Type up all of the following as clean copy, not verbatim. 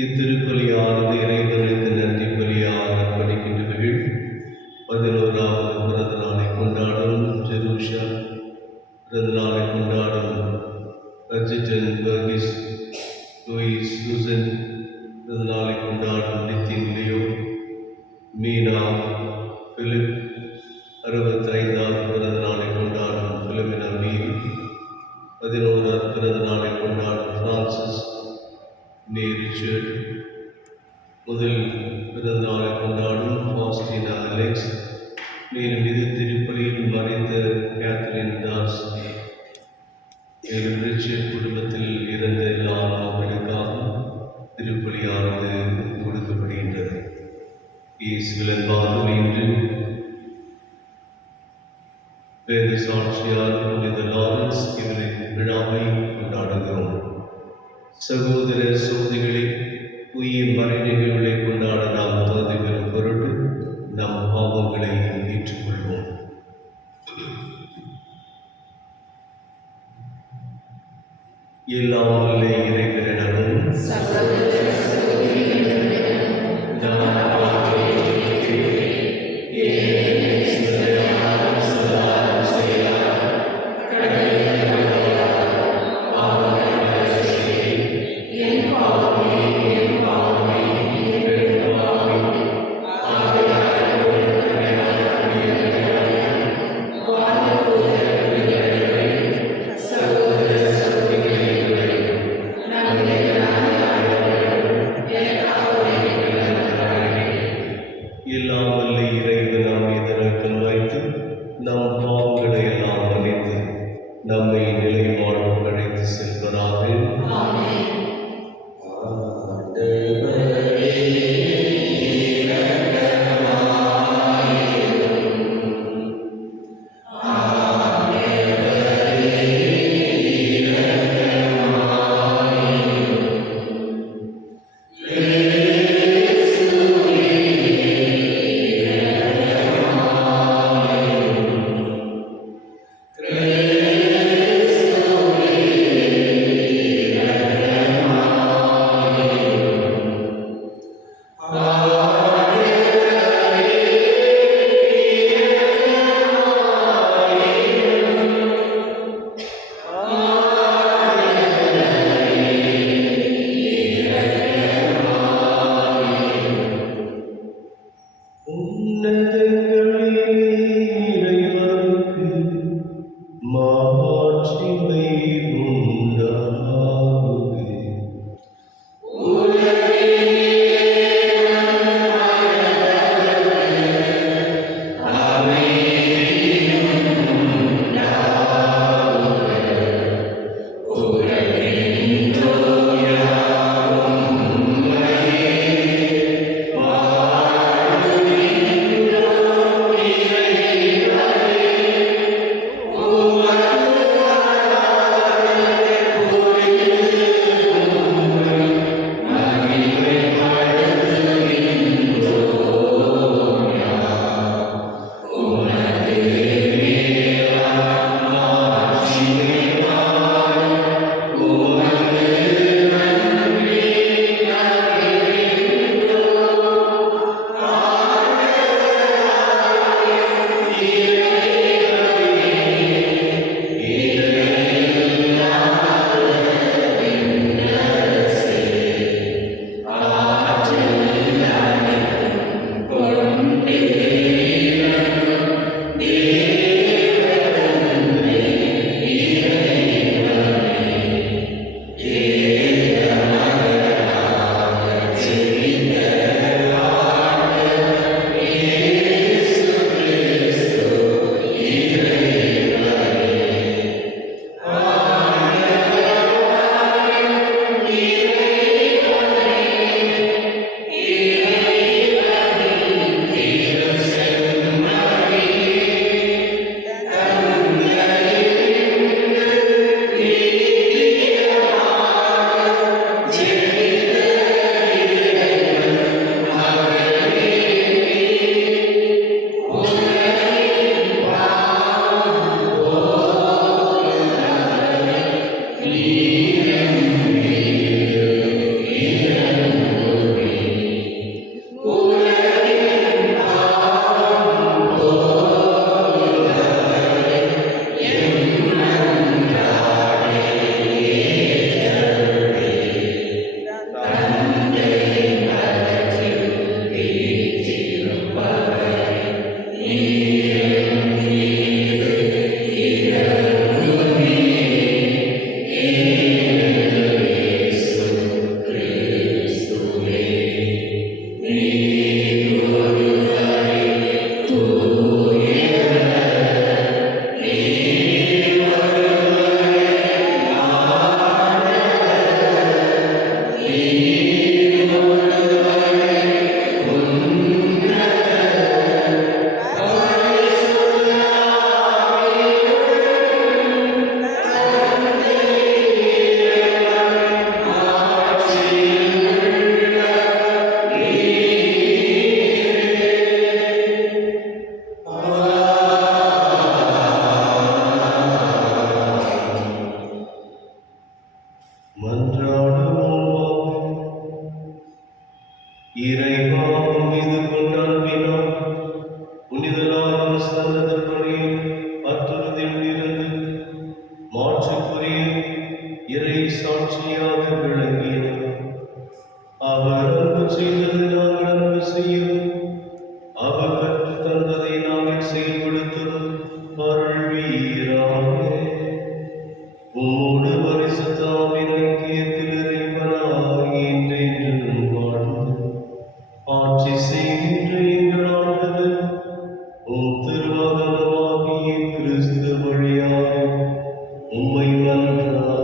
இத்திருப்பலியானது இறைவனுக்கு நன்றி பலியாக அர்ப்பணிக்கின்றவர்கள் 11வது பிறந்த நாளை கொண்டாடும் ஜெருஷா, பிறந்த நாளை கொண்டாடும் அர்ஜிடன் பர்கிஸ், லூயிஸ் லூசன், பிறந்த நாளை கொண்டாடும் நித்தின் லியோ, மீனா பிலிப், 65வது பிறந்த நாளை கொண்டாடும் பிலிமினா மீரி, 11வது பிறந்த நாளை கொண்டாடும் பிரான்சிஸ் ரிச்சர்ட், முதல் பிறந்த நாளை கொண்டாடும் ஃபாஸ்டினா அலெக்ஸ், மேலும் இது திருப்பலியில் மறைந்த கேத்ரின் தாஸ், மேலும் ரிச்சர்ட் குடும்பத்தில் இறந்த எல்லா மக்களுக்காக திருப்பலியானது கொடுக்கப்படுகின்றது. இயேசுவின் பாதம் இன்று வேத சாட்சியார் புனித லாரன்ஸ் இவரின் விழாவை கொண்டாடுகிறோம். சகோதர சகோதரிகளே, உயிர் மறை நிகழ்வுகளை கொண்டாட நாம் தகுதி பெறும் பொருட்டு நம் பாவங்களை ஏற்றுக்கொள்வோம். எல்லாம் வல்ல இறைவனிடமும் நம்மை நிலை வாழ்வு அழைத்து செல்வதாக. சாட்சியாக விளங்கினார். அவர் அன்பு செய்தது நாங்கள் அன்பு செய்யவும், அவர் கற்றுத் தந்ததை நாங்கள் செயல்படுத்தவும் அருள்வீராக. ஓடு பரிசுத்தாவின் ஐக்கியத்தில் இறைவனாய் என்றென்றும் வாழ்ந்து ஆட்சி செய்கின்ற எங்கள் ஆண்டவர் திருமகனாகிய கிறிஸ்து வழியாக உம்மை மன்றாடுகின்றோம்.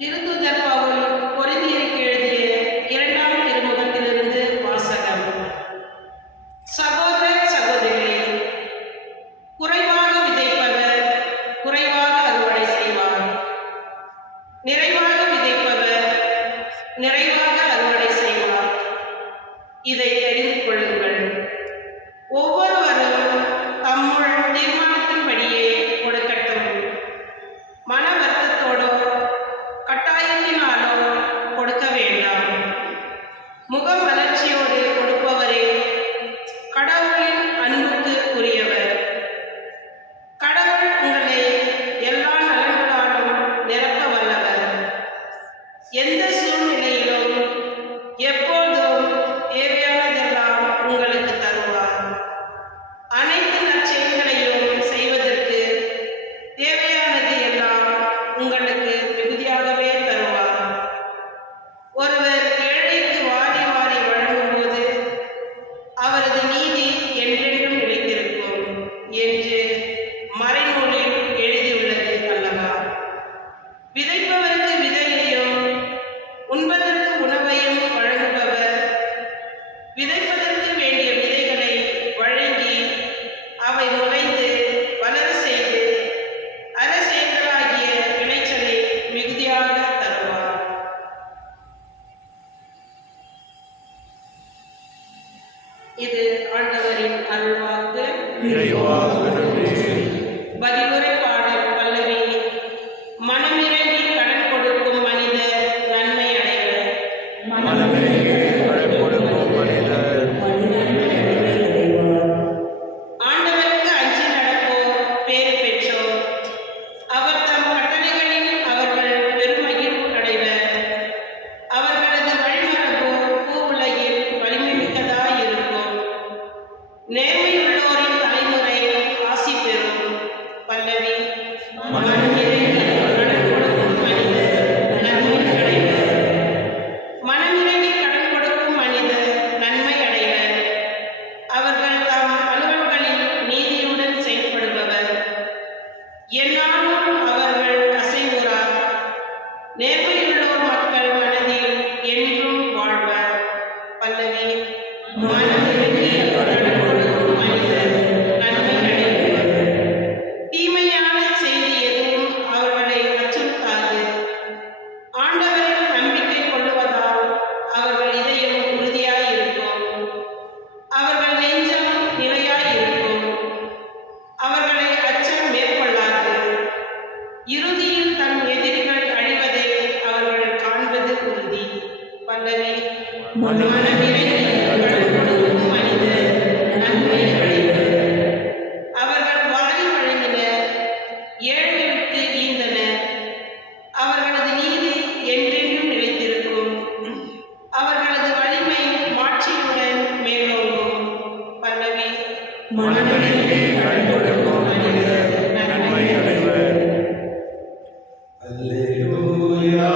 திருத்தூதர் பவுல் கொரிந்தியருக்கு எழுதிய 2ஆம் திருமுகத்திலிருந்து வாசகம். சகோதர சகோதரிகளே, குறைவாக விதைப்பவர் குறைவாக அறுவடை செய்வார், நிறைவாக விதைப்பவர் நிறைவாக அறுவடை செய்வார். இதை தெரிந்து கொள்ளுங்கள். ஒவ்வொருவரும் தம்முள் தீர்மானத்தின்படியே கொடுக்கட்டும், மன வருத்தத்தோடோ கட்டாயத்தினாலோ கொடுக்க வேண்டாம். முகமலர்ச்சியோடு கொடுப்பவரே கடவுளின் அன்புக்கு உரியவர். கடவுள் உங்களை எல்லா நலன்களாலும் நிரப்ப வல்லவர். எந்த சூழ்நிலையிலும் எப்போதும் தேவையானதெல்லாம் உங்களுக்கு தருவார். அனைத்து நற்செயல்களையும் செய்வதற்கு தேவையானது எல்லாம் உங்களுக்கு மிகுதியாகவே தருவார். ஒருவர் ஏழைக்கு வாரி வாரி வழங்கும்போது அவரது நீதி என்றென்றும் நிலைத்திருக்கும் என்று மறைநூலில் எழுதியுள்ளது அல்லவா? விதைப்பவருக்கு விதையையும் உண்பதற்கு உணவையும் வழங்குபவர் விதைப்பதற்கு வேண்டிய விதைகளை வழங்கி அவை முளைந்து வளர செய்து அரசேங்களாகிய விளைச்சலை மிகுதியாக தருவார். இது ஆண்டவரின் அருள்வாக்கு. பதிலுரை பாடல் பல்லவி. மனமிறங்கி கடன் கொடுக்கும் மனிதர் நன்மை அடைவர். ஆண்டவருக்கு அஞ்சி நடப்போர் பேறு பெற்றோர். அவர் தம் கட்டளைகளில் அவர்கள் பெருமகிழ்வு அடைவர். அவர்களது வழிமரபு பூ உலகில் வலிமை மிக்கதாயிருக்கும். நேர்மையுள்ளோரின் தலைமுறை ஆசி பெறும். பல்லவி. மனமிறங்கி கடன் கொடுக்கும் மனிதர் நன்மை அடைவர். மனமிறங்கி கடன் கொடுக்கும் மனிதர் நன்மை அடைவர். அவர்கள் தாம் அலுவல்களில் நீதியுடன் செயல்படுபவர். எந்நாளும் அவர்கள் அசைவுறார். நேர்மையுள்ளோர் மக்கள் மனதில் என்றும் வாழ்வர். பல்லவி. மனமிறங்கி கடன் கொடுக்கும் மனிதர் நன்மை அடைவர். தீமையான செய்தி எதுவும் அவர்களை அச்சுறுத்தாது. ஆண்டவரில் நம்பிக்கை கொள்ளுவதால் அவர்கள் இதயம் உறுதியாயிருக்கும். அவர்கள் நெஞ்சம் நிலையாயிருக்கும். அவர்களை அச்சம் மேற்கொள்ளாது. இறுதியில் தம் எதிரிகள் அழிவதை அவர்கள் காண்பது உறுதி. பல்லவி. மனமிறங்கி கடன் கொடுக்கும் மனிதர் நன்மை அடைவர். அவர்கள் வாரி வழங்கினர், ஏழைகளுக்கு ஈந்தனர். அவர்களது நீதி என்றென்றும் நிலைத்திருக்கும். அவர்களது வலிமை மாட்சியுடன் மேலோங்கும். பல்லவி. மனமிறங்கி கடன் கொடுக்கும் மனிதர் நன்மை அடைவர். அல்லேலூயா,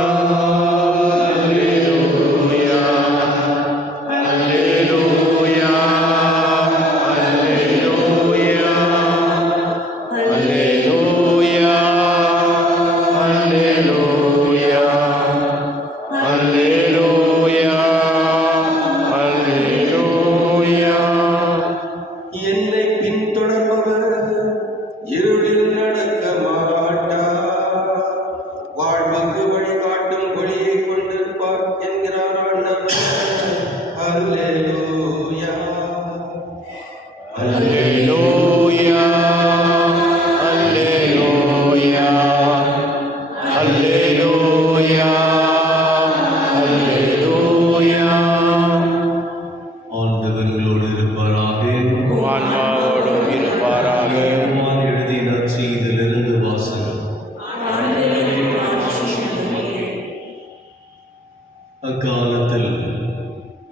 என்னை பின்தொடர்பவர் இருளில் நடக்க மாட்டார், வாழ்வுக்கு வழிகாட்டும் ஒளியை கொண்டிருப்பார் என்கிறார் ஆண்டவர். அல்லேலூயா. அல்லேலூயா அல்லேலூயா அல்லேலூயா அல்லேலூயா. ஆண்டவர்களோடு இருப்பாராக. ஆன்மாவோடும் இருப்பாராக. யோவான் எழுதிய நற்செய்தியிலிருந்து வாசகம். அக்காலத்தில்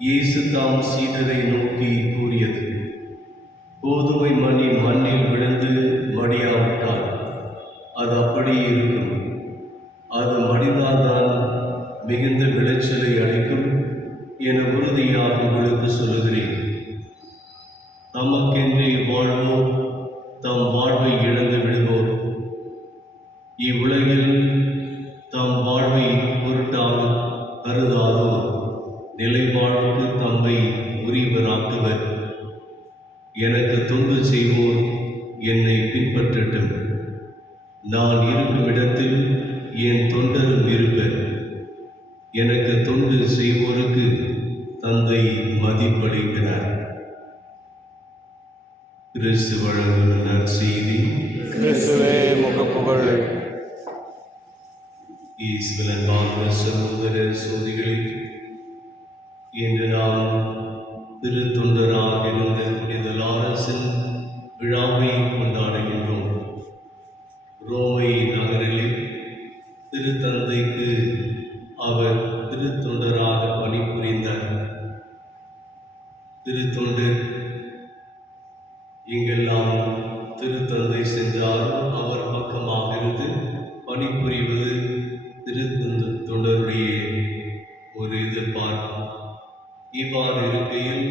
இயேசு தாம் சீடரை நோக்கி கூறியது: கோதுமை மணி மண்ணில் விழுந்து மடியாவிட்டால் அது அப்படியே இருக்கும். அது மடிந்தால்தான் மிகுந்த விளைச்சலை அளிக்கும் என உறுதியாக உங்களுக்கு சொல்லுகிறேன். தமக்கென்றே வாழ்வோர் தம் வாழ்வை இழந்து விடுவோர், இவ்வுலகில் தம் வாழ்வை பொருட்டாக கருதாதோர் நிலைவாழ்வுக்கு தம்மை உரியவராக்குவர். எனக்கு தொண்டு செய்வோர் என்னை பின்பற்றட்டும். நான் இருக்கும் இடத்தில் என் தொண்டரும் இருப்பர். எனக்கு தொண்டு செய்வோருக்கு தந்தை மதிப்பளிக்கிறார். கிறிஸ்து வழங்கும் நற்செய்தி. கிறிஸ்துவே முகப்புகழ். இயேசுவில் அன்பார்ந்த சகோதர சகோதரிகளே, இன்று நாம் திருத்தொண்டராக இருந்த புனித லாரன்ஸின் விழாவை கொண்டாடுகின்றோம். ரோமை நகரில் திருத்தந்தைக்கு அவர் திருத்தொண்டராக பணிபுரிந்தார். திருத்தொண்டர் எங்கெல்லாம் திருத்தந்தை சென்றாலும் அவர் பக்கமாக இருந்து பணிபுரிவது திருத்தொண்டருடைய ஒரு எதிர்பார்ப்பு. இவ்வாறு இருக்கையில்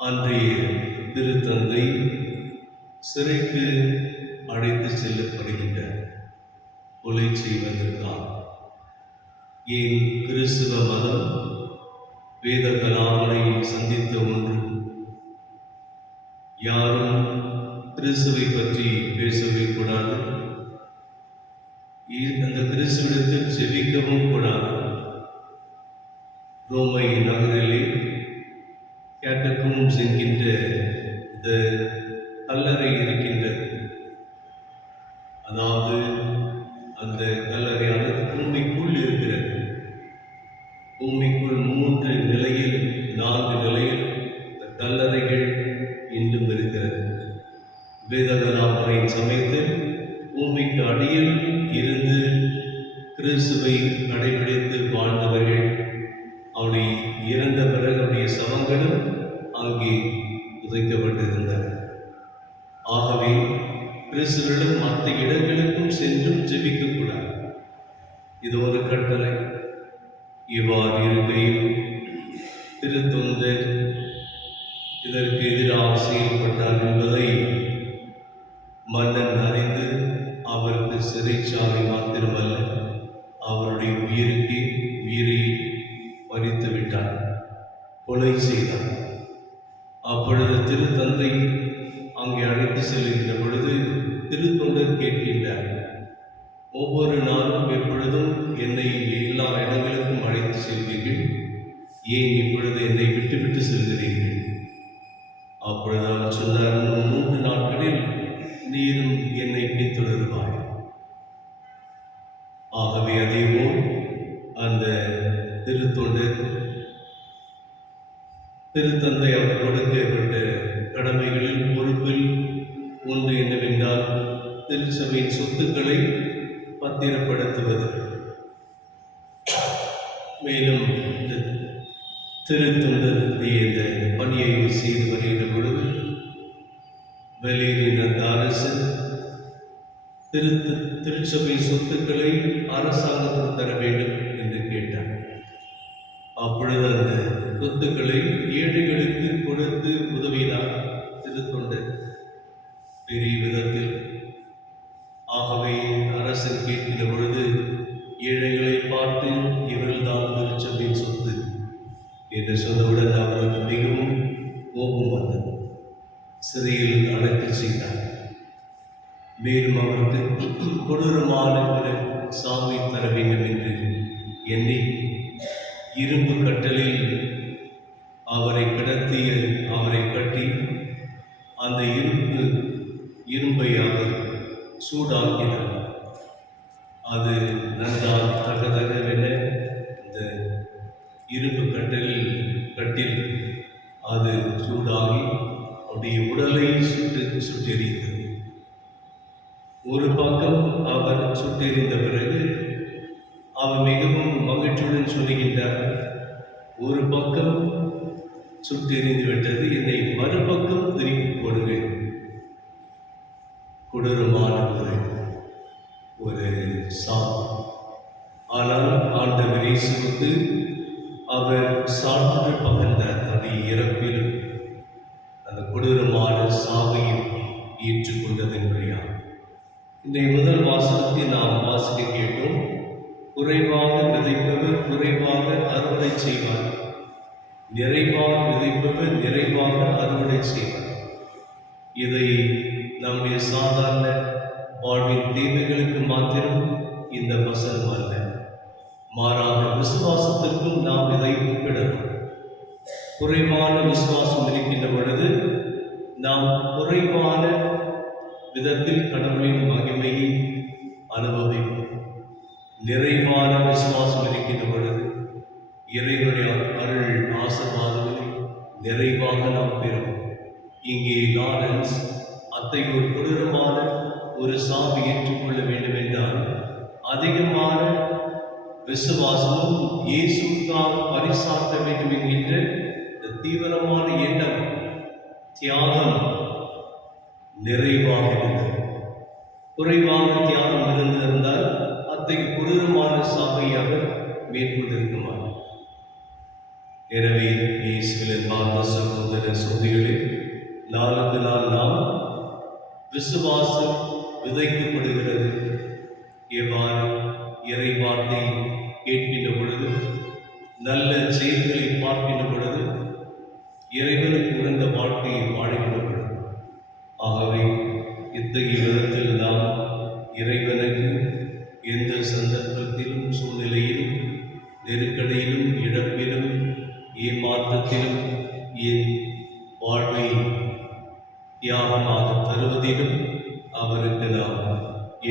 அன்றைய திருத்தந்தை சிறைக்கு அழைத்து செல்லப்படுகின்றார், கொலை செய்வதற்காக. ஏன் கிறிஸ்துவ மதம் வேத கலாமனை சந்தித்த ஒன்று. யாரும் கிறிஸ்துவை பற்றி பேசவே கூடாது, அந்த கிறிஸ்துவிடத்தில் செபிக்கவும் கூடாது. ரோமை நகரிலே கேட்டகூம்ஸ் என்கின்ற இந்த கல்லறை இருக்கின்றது. அதாவது அந்த கல்லறையானது பூமிக்குள் இருக்கிறது. பூமிக்குள் 3 நிலையில் 4 நிலையில் இந்த கல்லறைகள் இன்றும் இருக்கிறது. வேதகலாமரின் சமயத்தில் பூமிக்கு அடியில் இருந்து கிறிஸ்துவை கடைபிடித்து வாழ்ந்தவர்கள், அவனை இறந்த பிறகு அவருடைய சவங்களும் அங்கே புதைக்கப்பட்டிருந்தன. ஆகவே கிறிஸ்துவர்களும் மற்ற இடங்களுக்கும் சென்றும் ஜெபிக்கக்கூடாது. இது ஒரு கட்டளை. இவ்வாறு இருக்கையில் திருத்தொண்டர் இதற்கு எதிராக செயல்பட்டார் என்பதை மன்னன் அறிந்து அவருக்கு சிறைச்சாலை மாத்திரமல்ல, அவருடைய உயிரை பறித்து விட்டார், கொலை செய்தார். அப்பொழுது திருத்தந்தை அங்கே அழைத்து செல்கின்ற பொழுது திருத்தொண்டர் கேட்கின்றார்: ஒவ்வொரு நாளும் எப்பொழுதும் என்னை எல்லா இடங்களுக்கும் அழைத்து செல்வீர்கள், ஏன் இப்பொழுது என்னை விட்டுவிட்டு செல்கிறீர்கள்? அப்பொழுது அவர் சொன்னார்: 3 நாட்களில் நீரும் என்னை பின்தொடருவாய். ஆகவே அதேபோல் அந்த திருத்தொண்டர் திருத்தந்தை அவர் கொடுக்கப்பட்ட கடமைகளில் பொறுப்பில் ஒன்று என்னவென்றால் திருச்சபையின் சொத்துக்களை பத்திரப்படுத்துவது. மேலும் திருத்தொண்டருடைய இந்த பணியை செய்து வருகின்ற பொழுது வெளியேறின அந்த அரசு திருச்சபை சொத்துக்களை அரசாங்கத்துக்கு தர வேண்டும் என்று கேட்டார். அப்பொழுது அந்த சொத்துக்களை ஏழைகளுக்கு கொடுத்து உதவினார் திருத்தொண்டர் பெரிய விதத்தில். ஆகவே அரசன் கேட்கிற பொழுது ஏழைகளை பார்த்து இவர்கள்தான் திருச்சபையின் சொத்து என்று சொன்னவுடன் அவருக்கு மிகவும் கோபம் வந்தது. சிறையில் அடைத்து செய்தார். மேலும் அவருக்கு கொடூரமான சாவை தர வேண்டும் என்று எண்ணி இரும்பு கட்டலில் அவரை கட்டி அந்த இரும்பை அவர் சூடாக்கினார். அது நன்றாக தகதகவென இந்த இரும்பு கட்டில் அது சூடாகி அவருடைய உடலை சுட்டெரித்தது. ஒரு பக்கம் அவர் சுட்டெரிந்த பிறகு அவர் மிகவும் மகிழ்ச்சியுடன் சொல்லுகின்றார், ஒரு பக்கம் சுட்டெரிந்து விட்டது, என்னை மறுபக்கம் திருப்பி போடுவேன். கொடூரமான ஒரு சாபம். ஆனால் ஆண்டவர் இயேசுவுக்கு அவர் சான்று பகர்ந்தார். தன்னுடைய இறப்பிலும் அந்த கொடூரமான சாவையும் ஏற்றுக்கொண்டதன் வழியாக இன்றைய முதல் வாசகத்தை நாம் வாசிக்க கேட்டோம். குறைவாக விதைப்பவர் குறைவாக அறுவடை செய்வார், நிறைவாக விதைப்பவர் நிறைவாக அறுவடை செய்வார். இதை நம்முடைய சாதாரண வாழ்வின் தேவைகளுக்கு மாத்திரம் இந்த வசனம் அல்ல, மாறாக விசுவாசத்திற்கும் நாம் இதை ஒப்பிடலாம். குறைவான விசுவாசம் இருக்கின்ற பொழுது நாம் குறைவான விதத்தில் கடவுளின் மகிமையை அனுபவிப்போம். நிறைவான விசுவாசம் இருக்கின்ற பொழுது இறைவனுடைய அருள் ஆசீர்வாதங்களை நிறைவாக நாம் பெறுவோம். இங்கே லாரன்ஸ் அத்தகைய ஒரு கொடூரமான ஒரு சாவை ஏற்றுக்கொள்ள வேண்டும் என்றால் அதிகமான விசுவாசமும் இயேசுக்காக பரிசாற்ற வேண்டும் என்கின்ற இந்த தீவிரமான எண்ணம், தியாகம் நிறைவாக இருந்தது. குறைவாக தியாகம் இருந்திருந்தால் அத்தகைய கொடூரமான சாவை அவர் மேற்கொண்டிருக்க மாட்டார். எனவே இயேசுவின் பார்த்த சகோதர சகோதரிகளே, நாளுக்கு நாள் நாம் விசுவாசம் விதைக்கப்படுகிறது. எவ்வாறு இறை வார்த்தை கேட்கின்ற பொழுது, நல்ல செயல்களை பார்க்கின்ற பொழுது, இறைவனுக்கு உகந்த வாழ்க்கையை வாழ்கின்ற பொழுது. ஆகவே இத்தகைய விதத்தில் நாம் இறைவனுக்கு எந்த சந்தர்ப்பத்திலும் சூழ்நிலையிலும் நெருக்கடியிலும் இழப்பிலும் ஏமாற்றத்திலும் என் வாழ்வை தியாகமாக தருவதிலும் அவருக்கு நாம்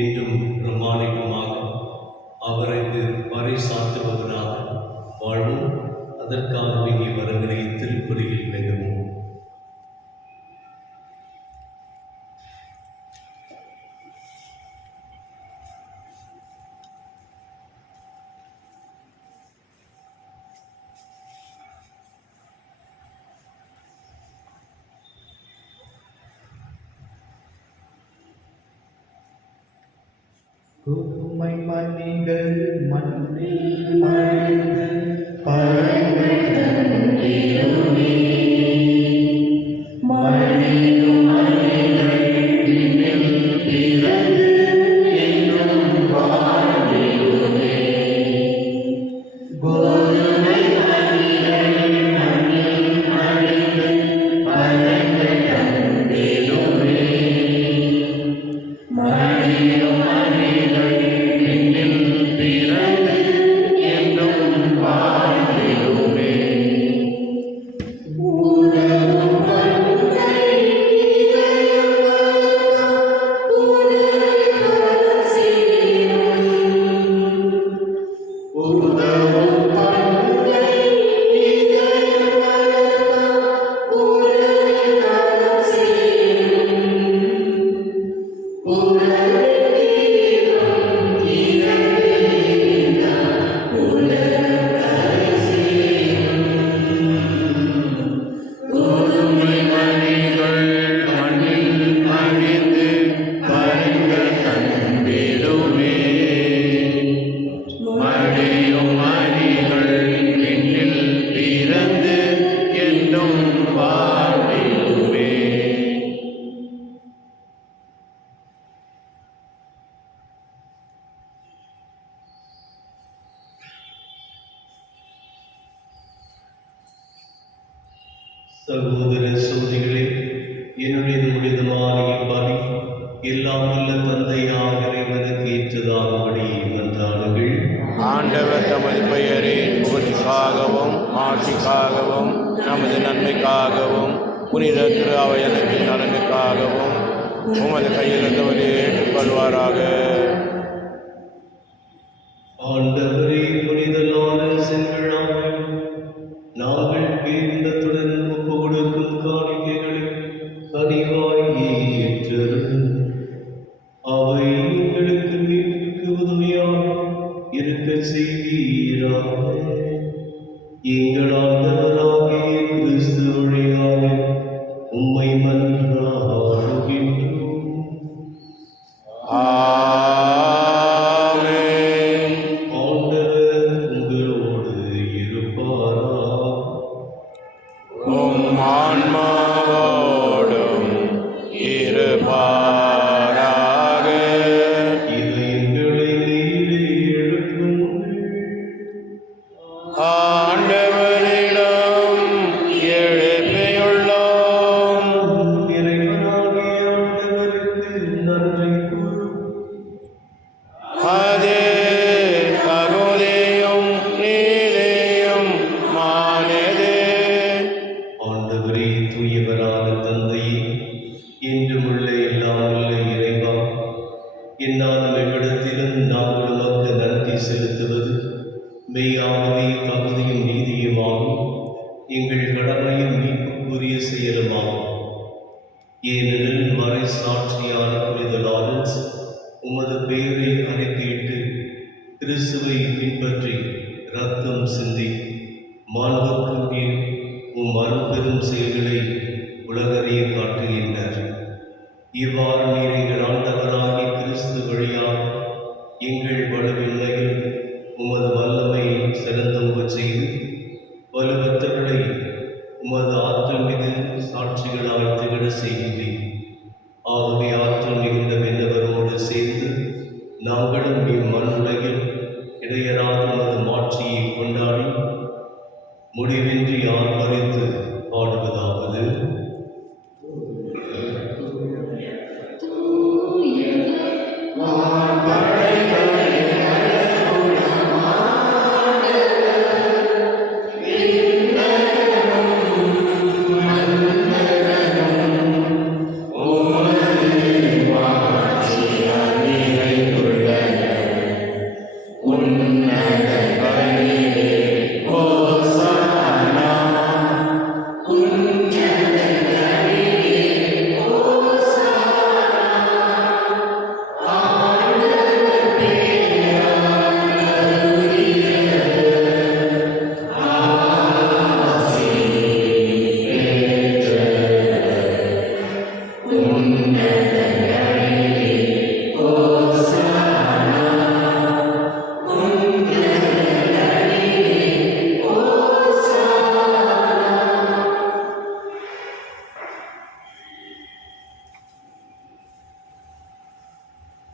என்றும் பிரமாணிகமாக அவருக்கு பறைசாற்றுபவராக வாழ்வும். அதற்காக வேண்டிய வரங்களை திருப்பலியில் வேண்டுவோம். கொடுமை மன்னிகள் மன்னில் மறைந்து பரங்கள் தந்திடுமே. மன்னியும் மன்னிகள் விண்ணில் பிறந்து என்றும் வாழ்ந்திடுமே. கொடுமை மன்னிகள் மண்ணில் மறைந்து பரங்கள் தந்திடுமே. மன்னியும் சகோதர சகோதரிகளே, என்னுடைய முடிதமான இப்பலி எல்லாம் வல்ல தந்தையாக இறைவனுக்கு ஏற்றதாகும்படி மன்றாடுங்கள். ஆண்டவர் தமது பெயரின் புகழ்ச்சிக்காகவும் ஆட்சிக்காகவும் நமது நன்மைக்காகவும் புனித திரு அவையனத்தின் நலனுக்காகவும் உமது கையிலிருந்தவரை ஏற்றுக்கொள்வாராக. ஆண்டவரே, புனித லாரன்ஸின் விழாவில் நாங்கள் பேரின்பத்துடன் ஒப்பு கொடுக்கும் காணிக்கைகளை கனிவாய் ஏற்றருளும். அவை எங்களுக்கு மீட்புக்கு உதவியாக இருக்கச் செய்வீராக. எங்கள் ஆண்டவராகிய கிறிஸ்து வழியாக உம்மை மன்றாடுகின்றோம். ஆமென். ஆண்டவர் உங்களோடு இருப்பாராக. உம் ஆன்மாவோடும் இருப்பாராக. இதயங்களை மேலே எழுப்புங்கள். ஆண்டவரிடம் எழுப்பியுள்ளோம். இறைவனாகிய ஆண்டவருக்கு நன்றி கூறுவோம். அது தகுதியும் நீதியும் மானதே. ஆண்டவரே, தூயவரான தந்தையே, என்றுமுள்ள எல்லாம் உள்ள இறைவா, என்னாலும் எவ்விடத்திலும் நாங்கள் உமக்கு நன்றி செலுத்துவது மெய்யாகவே தகுதியும் நீதியுமாகும், எங்கள் கடமையும் மீட்புக்குரிய செயலுமாகும். ஏனெனில் மறை சாட்சியான புனித லாரன்ஸ் உமது பெயரை அறிக்கையிட்டு கிறிஸ்துவை பின்பற்றி இரத்தம் சிந்தி மாண்புக்குரிய உம் அரும்பெரும் செயல்களை உலகறிய காட்டுகின்றார். இவ்வாறு நீர் எங்கள் ஆண்டவராகிய கிறிஸ்து வழியாக எங்கள் வலுவின்மையில் உமது வல்லமையை சிறந்தோங்கச் செய்து வலுவற்றவர்களை உமது ஆற்றல் மிகு சாட்சிகளாய் திகழ செய்கின்றீர். ஆகவே ஆற்றல் மிகுந்த வென்றவரோடு சேர்ந்து நாங்களும் இம்மண்ணுலகில் இடையராத உமது மாட்சியை கொண்டாடி முடிவின்றி ஆர்ப்பரித்து பாடுவதாவது.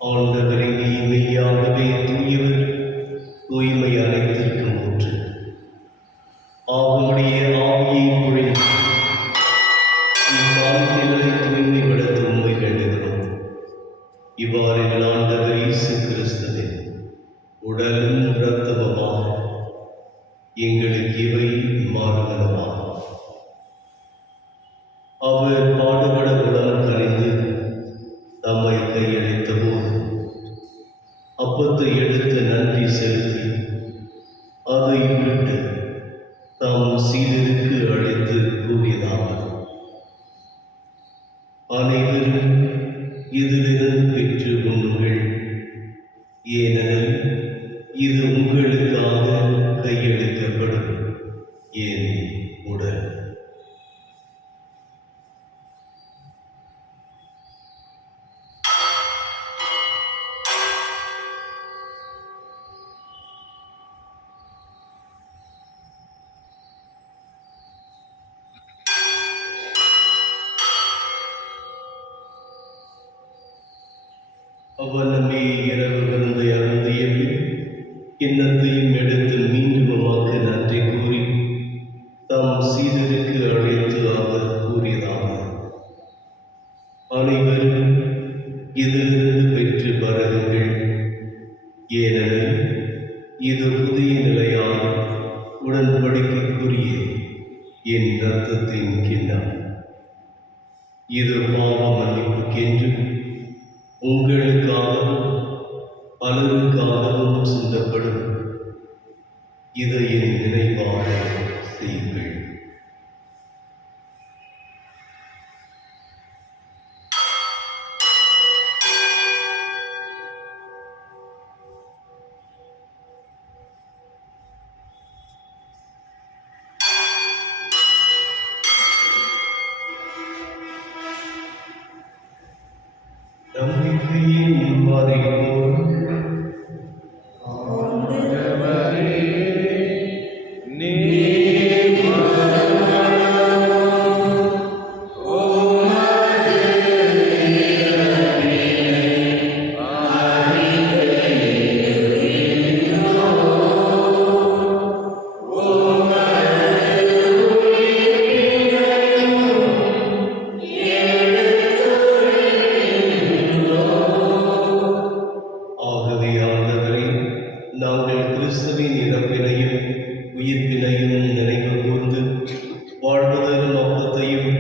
ஆண்டவரே, நீர் மெய்யாகவே தூயவர், தூய்மை அனைத்திற்கும் ஊற்று. ஆகுமுடைய ஆவியை பொழிந்து இக்காலங்களை தூய்மைப்படுத்த உம்மை வேண்டுகிறோம். இவ்வாறு எங்கள் ஆண்டவர் இயேசு கிறிஸ்துவின் உடலும் இரத்தமுமாக எங்களுக்கு இவை மாறுதலமாகும். அவர் பாடுபட உடல் கனிந்து தம்மை கையளித்த போது அப்பத்தை எடுத்து நன்றி செலுத்தி அதை விட்டு தாம் சீடருக்கு அழைத்து கூறியதாவது: அனைவரும் இதிலிருந்து பெற்று உண்ணுங்கள், ஏனெனில் இது உங்களுக்காக கையளிக்கப்படும் என் உடல். அவ்வளமே இரவு விருந்தை அருந்திய பின் கிண்ணத்தையும் எடுத்து மீண்டும் உமக்கு நன்றி கூறி தம் சீடருக்கு அழைத்து அவர் கூறியதாவது: அனைவரும் இதிலிருந்து பெற்று பருகுங்கள், ஏனெனில் இது புதிய நிலையான உடன்படிக்கைக்குரிய என் இரத்தத்தின் கிண்ணம். இது பாவ மன்னிப்புக்கென்று உங்களுக்காகவும் பலருக்காகவும் சிந்தப்படும். இதை என் நினைவாக செய்யுங்கள். நம்பிக்கையின் மறைபோல் ஆண்டவரே, நீர் ஆகவே ஆண்டவரே, நாங்கள் கிறிஸ்துவின் இறப்பினையும் உயிர்ப்பினையும் நினைவு கூர்ந்து வாழ்வதரும் அப்பத்தையும்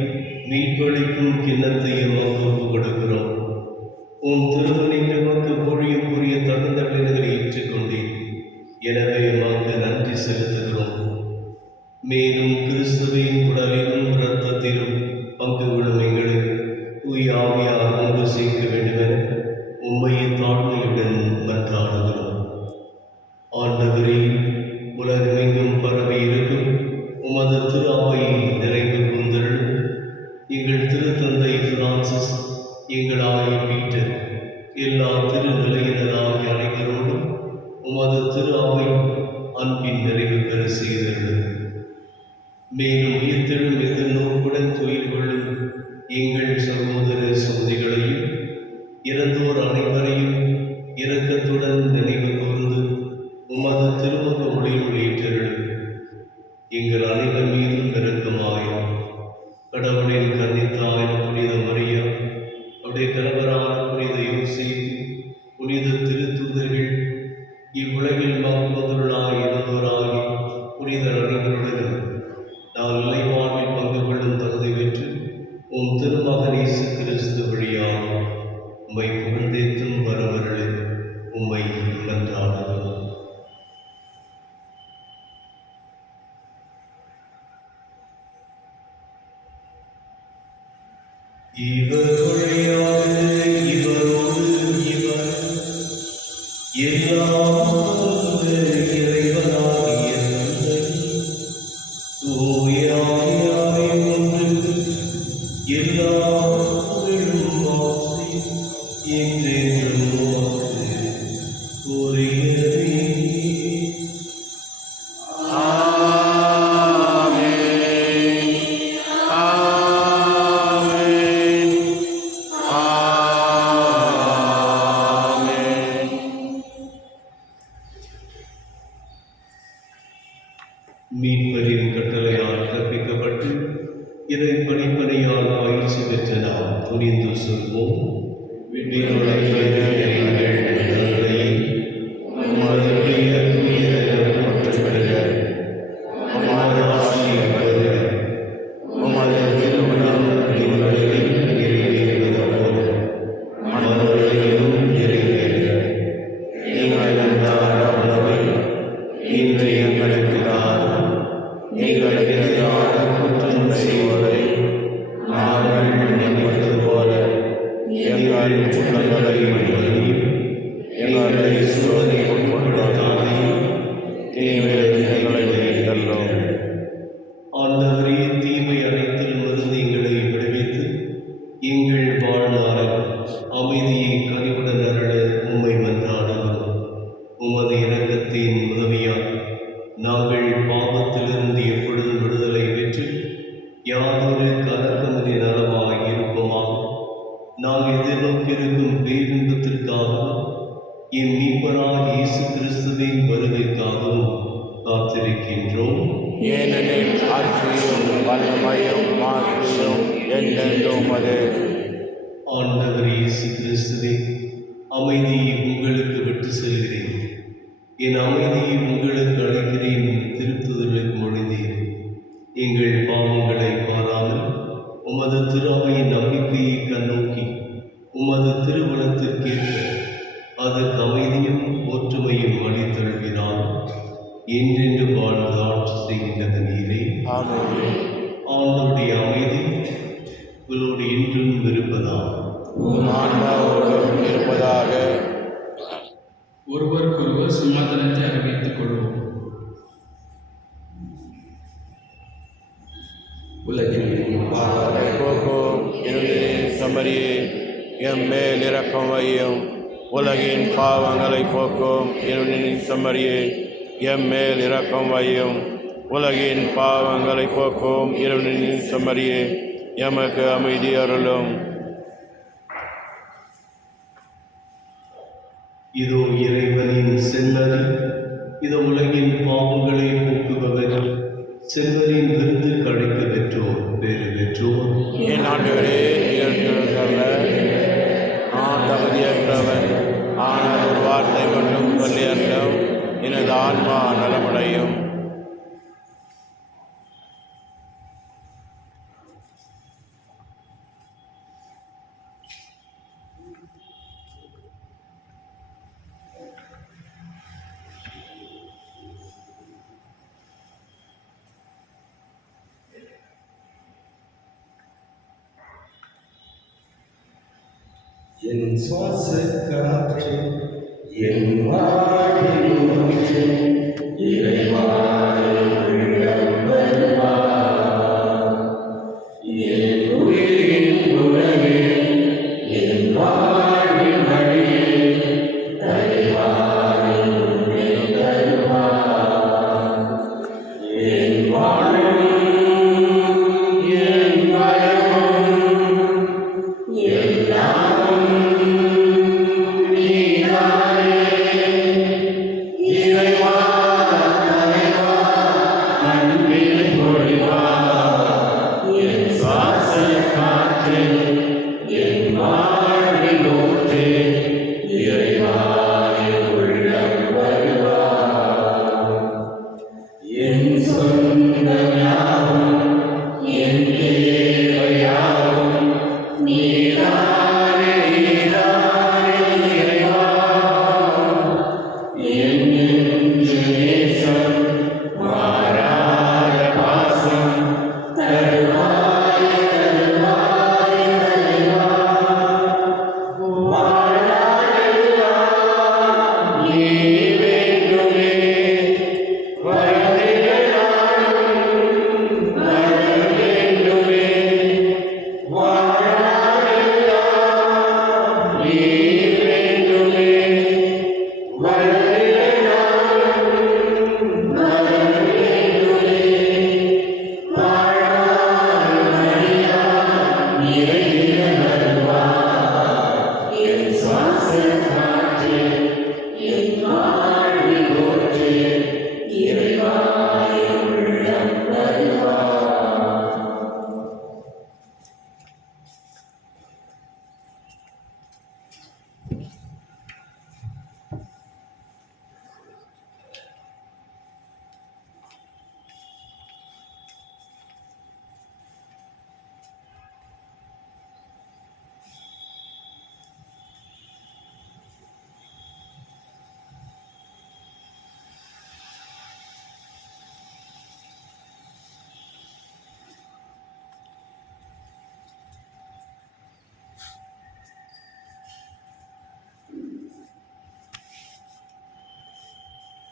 மீட்பளிக்கும் கிண்ணத்தையும் ஒப்புக் கொடுக்கிறோம். உம் திருமணிக்கு நமக்கு ஊழியக்குரிய தகுந்த விளைவுகளை ஏற்றுக்கொண்டேன். எனவே உமக்கு நன்றி செலுத்துகிறோம். மேலும் கிறிஸ்துவின் உடலிலும் இரத்தத்திலும் பங்கு கொள்ளும் எங்களை தூய ஆவியார் ஒன்று சேர்க்க வேண்டுமென உம்மை தாழ்மையுடன் மன்றாடுகிறோம். ஆண்டவரே, உலகமெங்கும் பரவி இருக்கும் உமது திரு அவையை நிறைவு கூர்ந்தருளும். எங்கள் திருத்தந்தை பிரான்சிஸ், எங்கள் ஆய பீட்டர், எல்லா திருநிலையினராகிய அனைவரோடும் உமது திரு அவை அன்பின் நிறைவு பெற செய்தருளும். மேலும் உயிர்த்தெழும் எதிர்நோக்குடன் துயில் கொள்ளும் எங்கள் சகோதர சகோதரிகளையும் இறந்தோர் அனைவரையும் இரக்கத்துடன் நினைவு கூர்ந்து உமது திருமுக ஒளியுள் ஏற்றருளும். எங்கள் அனைவர் மீதும் இரக்கமாயிரும். கடவுளின் கன்னித்தாய் புனித மரியா, அவருடைய கணவரான புனித யோசேப்பு, புனித திருத்தூதர்கள், இவ்வுலகில் முதலாய் இருந்தோராகி புனிதர் அனைவருடனும் நான் நிலைவாழ்வில் பங்கு கொள்ளும் தகுதி பெற்று உம் திருமகன் இயேசு கிறிஸ்து வழியாக உம்மை புகழ்ந்தேத்தும் வரவர்களே உம்மை மன்றாடுகிறோம். இவர் வழியாக இவரோடு இவர் எல்லாம் இறைவனாகிய தந்தை தூய ஆவியாரை ஒன்று எல்லா புகழும் மாற்றி என்றென்றும் உமக்கு உரியதே. மீட்பரின் கட்டளையால் கற்பிக்கப்பட்டு இறை பணிப்பணியால் பயிற்சி பெற்ற நாம் துணிந்து சொல்வோம். இன்று எங்களுக்கு தாரும். எங்களுக்கு எதிராக குற்றம் செய்வோரை நாங்கள் மன்னிப்பது போல எங்கள் குற்றங்களை மன்னியும். எங்களை சோதனைக்கு உட்படுத்தாதையும் தீமையிலிருந்து எங்களை விடுவித்தருளும். ஆண்டவரே, தீமை அனைத்தில் மருந்து எங்களை விடுவித்து எங்கள் வாழ்நாளில் அமைதியை கனிவுடன் அருள உம்மை மன்றாடுகிறோம். உமது இரக்கத்தின் உதவியால் நாங்கள் பாவத்திலிருந்து எப்பொழுதும் விடுதலை பெற்று யாதொரு கலக்கமின்றி நலமாக இருப்போமாக. நாங்கள் எதிர்நோக்கியிருக்கும் பேரின்பத்திற்காகவும் என் மீட்பராக இயேசு கிறிஸ்துவின் வருகைக்காகவும் காத்திருக்கின்றோம். ஏனெனில் ஆட்சியும் வல்லமையும் மாற்றியும் என்றென்றும் அது. ஆண்டவர் இயேசு கிறிஸ்துவே, அமைதியை உங்களுக்கு விட்டு செல்கிறேன், என் அமைதியை உங்களுக்கு அளிக்கிறேன் என்று திருத்துதலுக்கு மொழிந்தீர். எங்கள் பாவங்களை பாராமல் உமது உமது திருவையின் நம்பிக்கையை கண்ணோக்கி உமது திருமணத்திற்கேற்ப அதற்கு அமைதியும் ஒற்றுமையும் அளித்தழுவினால் என்றென்று வாழ்ந்து ஆட்சி செய்கின்றது நீரே. ஆமென். ஆண்டவருடைய அமைதி உங்களோடு இன்றும் இருப்பதாக. உம் ஆன்மாவோடும் இருப்பதாக. ஒருவருக்கொருவர் சமாதானத்தை அறிவித்துக் கொள்வோம். உலகில் பாவங்களை போக்கும் இருளின் சமரியே எம் மேல் இரக்கம் வையும். உலகின் பாவங்களை போக்கும் இருளின் சமரியே எம் மேல் இரக்கம் வையும். உலகின் பாவங்களை போக்கும் இருளின் சமரியே எமக்கு அமைதி அருளும். இதோ இறைவனின் செந்நதி, இதோ உலகின் பாவங்களை போக்குபவர். செல்வரின் விருந்து கடைக்கு பெற்றோர் பேறு பெற்றோர். என் ஆண்டவரே, நீர் நான் தகுதியற்றவன், ஆனால் ஒரு வார்த்தை மட்டும் சொல்லி அர்த்தம் எனது ஆன்மா நலமடையும். என் சுவாச காற்று என் வாழ்வில் ஊற்று இறைவா உள்ளம் வருவா. என் உயிரின் உறவே என் வாழ்வின் வழியே தலைவாய் உன்னை தருவா. என் வாழ்வும் என் வரமும் எல்லாம்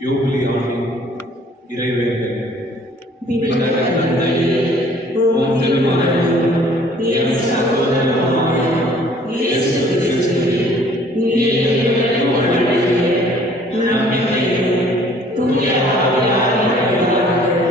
யோபிலி ஆண்டின் இறைவேண்டல் விண்ணக தந்தையே, உம் திருமகனும் என் சகோதரனுமான இயேசு கிறிஸ்துவில் நீர் எனக்கு வழங்கிய நம்பிக்கையும் தூய ஆவியாரின் வழியாக